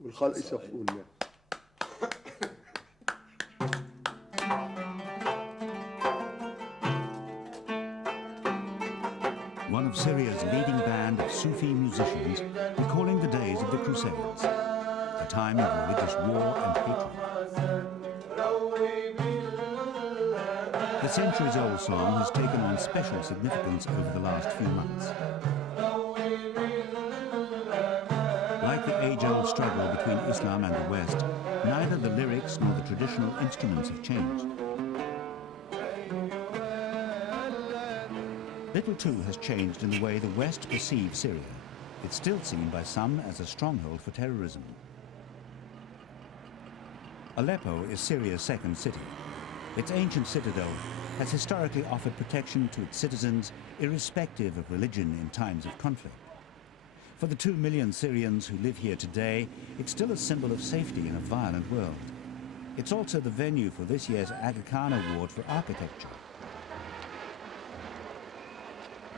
والخلق يصفقونا. One of Syria's leading band of Sufi musicians recalling the days of the Crusades, a time of religious war and hatred. The centuries-old song has taken on special significance over the last few months. Like the age-old struggle between Islam and the West, neither the lyrics nor the traditional instruments have changed. Little too has changed in the way the West perceives Syria. It's still seen by some as a stronghold for terrorism. Aleppo is Syria's second city. Its ancient citadel has historically offered protection to its citizens irrespective of religion in times of conflict. For the 2 million Syrians who live here today, it's still a symbol of safety in a violent world. It's also the venue for this year's Aga Khan Award for architecture.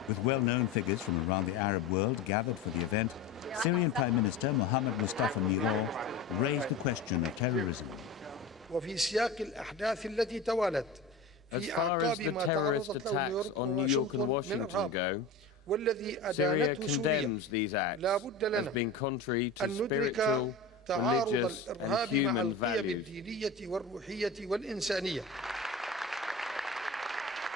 With well-known figures from around the Arab world gathered for the event, Syrian Prime Minister Mohammad Mustafa Miro raised the question of terrorism. As far as the terrorist attacks on New York and Washington go, Syria condemns these acts as being contrary to spiritual, religious and human values.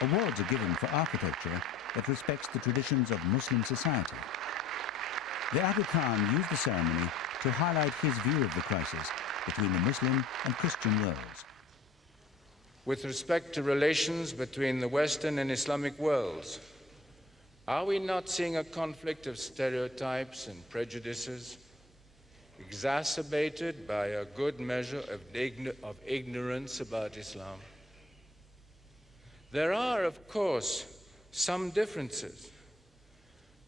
Awards are given for architecture that respects the traditions of Muslim society. The Aga Khan used the ceremony to highlight his view of the crisis between the Muslim and Christian worlds. With respect to relations between the Western and Islamic worlds, are we not seeing a conflict of stereotypes and prejudices, exacerbated by a good measure of ignorance about Islam? There are, of course, some differences,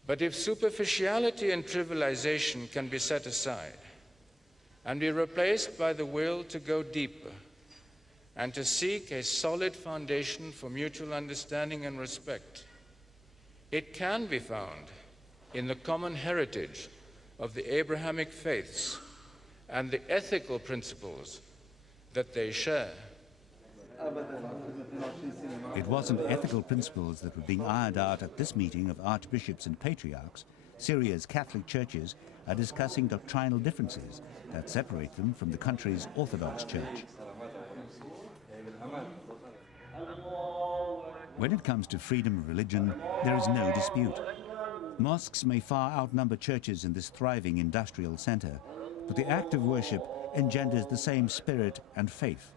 but if superficiality and trivialization can be set aside and be replaced by the will to go deeper and to seek a solid foundation for mutual understanding and respect, it can be found in the common heritage of the Abrahamic faiths and the ethical principles that they share. It wasn't ethical principles that were being ironed out at this meeting of archbishops and patriarchs. Syria's Catholic churches are discussing doctrinal differences that separate them from the country's Orthodox Church. When it comes to freedom of religion, there is no dispute. Mosques may far outnumber churches in this thriving industrial center, but the act of worship engenders the same spirit and faith.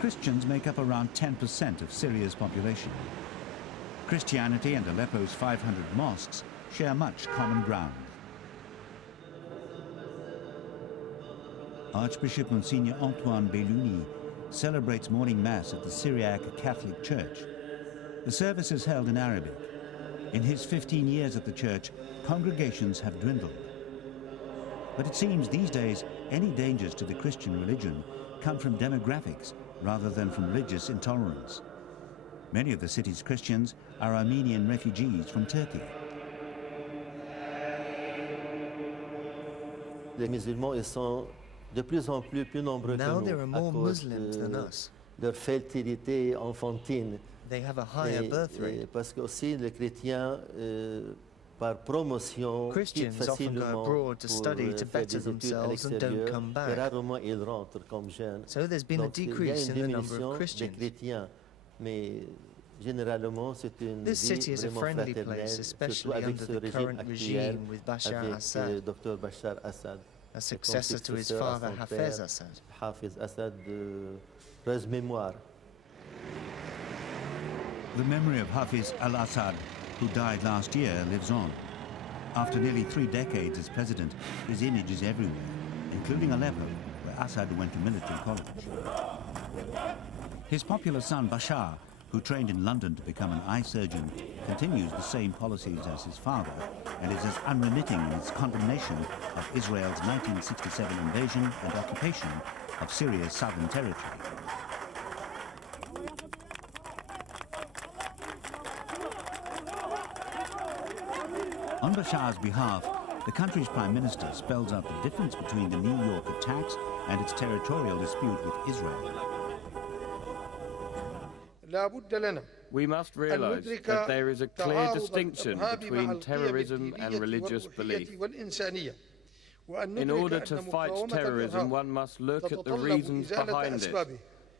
Christians make up around 10% of Syria's population. Christianity and Aleppo's 500 mosques share much common ground. Archbishop Monseigneur Antoine Beylouni celebrates morning mass at the Syriac Catholic Church. The service is held in Arabic. In his 15 years at the church, congregations have dwindled. But it seems these days any dangers to the Christian religion come from demographics rather than from religious intolerance. Many of the city's Christians are Armenian refugees from Turkey. Now there are more Muslims than us. They have a higher birth rate. Christians often go abroad to study to better themselves and don't come back. So there's been a decrease in the number of Christians. This city is a friendly place, especially under the current regime with Bashar Assad, a successor to his father Hafez Assad. The memory of Hafez al Assad, who died last year, lives on. After nearly 3 decades as president, his image is everywhere, including Aleppo, where Assad went to military college. His popular son Bashar, who trained in London to become an eye surgeon, continues the same policies as his father and is as unremitting in his condemnation of Israel's 1967 invasion and occupation of Syria's southern territory. On Bashar's behalf, the country's prime minister spells out the difference between the New York attacks and its territorial dispute with Israel. We must realize that there is a clear distinction between terrorism and religious belief. In order to fight terrorism, one must look at the reasons behind it,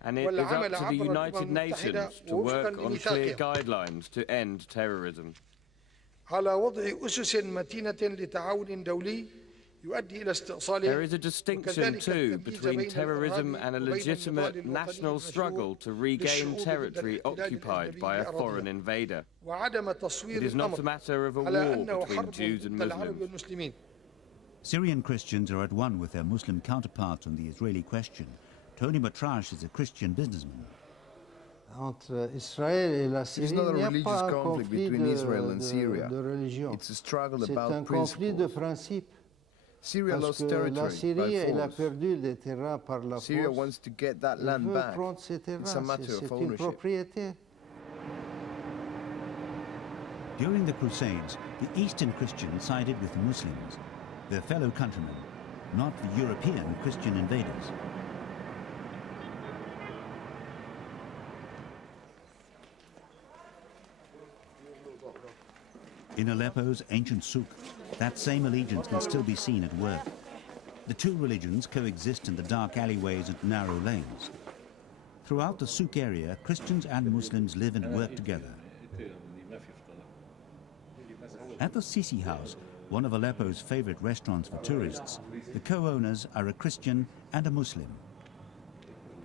and it is up to the United Nations to work on clear guidelines to end terrorism. There is a distinction, too, between terrorism and a legitimate national struggle to regain territory occupied by a foreign invader. It is not a matter of a war between Jews and Muslims. Syrian Christians are at one with their Muslim counterparts on the Israeli question. Tony Matrash is a Christian businessman. It's not a religious conflict between Israel and Syria. It's a struggle about principles. Syria lost territory by force. Syria wants to get that land back. It's a matter of ownership. During the Crusades, the Eastern Christians sided with the Muslims, their fellow countrymen, not the European Christian invaders. In Aleppo's ancient souk, that same allegiance can still be seen at work. The two religions coexist in the dark alleyways and narrow lanes. Throughout the souk area, Christians and Muslims live and work together. At the Sisi House, one of Aleppo's favorite restaurants for tourists, the co-owners are a Christian and a Muslim.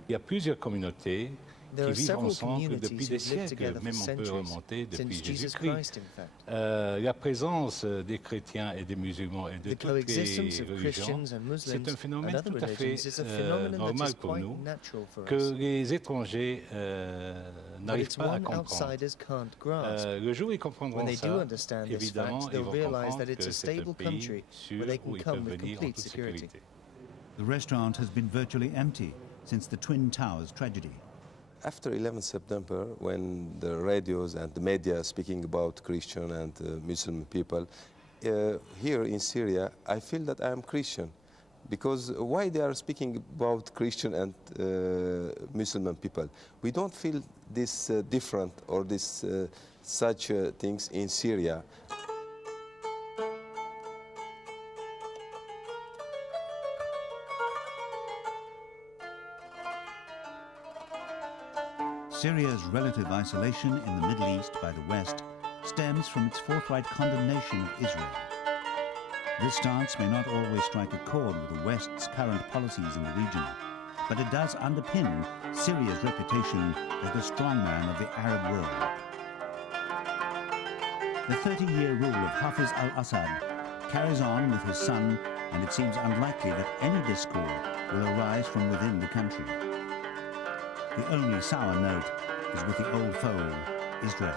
Il y a plusieurs communautés There qui are vivent several ensemble depuis communities des who've lived siècles, together for même on peut centuries, remonter depuis since Jesus Jésus-Christ. Christ, in fact. La présence des chrétiens et des musulmans et de The toutes les coexistence of religions, Christians and Muslims c'est un phénomène and other tout à fait religions is a phenomenon that normal is pour quite nous, natural for que us. les étrangers But n'arrivent it's pas à one comprendre. outsiders can't grasp. Le jour où ils comprendront When they do ça, understand this évidemment, fact, ils they'll vont realize comprendre that it's que a c'est un stable pays country sûr where they où can ils come peuvent with venir en complete toute security. sécurité. The restaurant has been virtually empty since the Twin Towers tragedy. After 11 September, when the radios and the media speaking about Christian and Muslim people, here in Syria, I feel that I am Christian. Because why they are speaking about Christian and Muslim people? We don't feel this different or this such things in Syria. Syria's relative isolation in the Middle East by the West stems from its forthright condemnation of Israel. This stance may not always strike a chord with the West's current policies in the region, but it does underpin Syria's reputation as the strongman of the Arab world. The 30-year rule of Hafez al Assad carries on with his son, and it seems unlikely that any discord will arise from within the country. The only sour note is with the old foe, Israel.